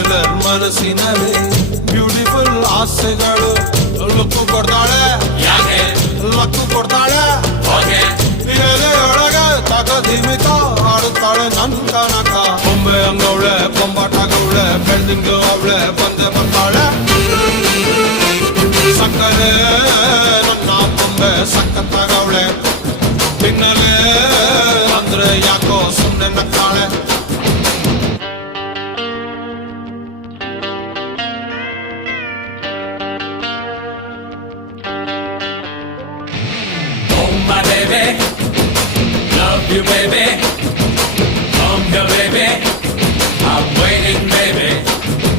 bachelor ಮನಸ್ಸಿನಲ್ಲಿ beautiful ಆಸೆಗಳು look ಕೊಡ್ತಾಳೆ ಲಕ್ಕು ಕೊಡ್ತಾಳೆ ಎಲೆಯೊಳಗೆ ತಗದಿಮಿತ ಆಡುತ್ತಾಳೆ ನನ್ ಕನಕ ಬೊಂಬೆ ಅಂಗವಳೆ ಬೊಂಬಾಟಗವಳೆ ಬೆಳ್ದಿಂಗ್ಳು ಅವಳೆ ಬಂದೆ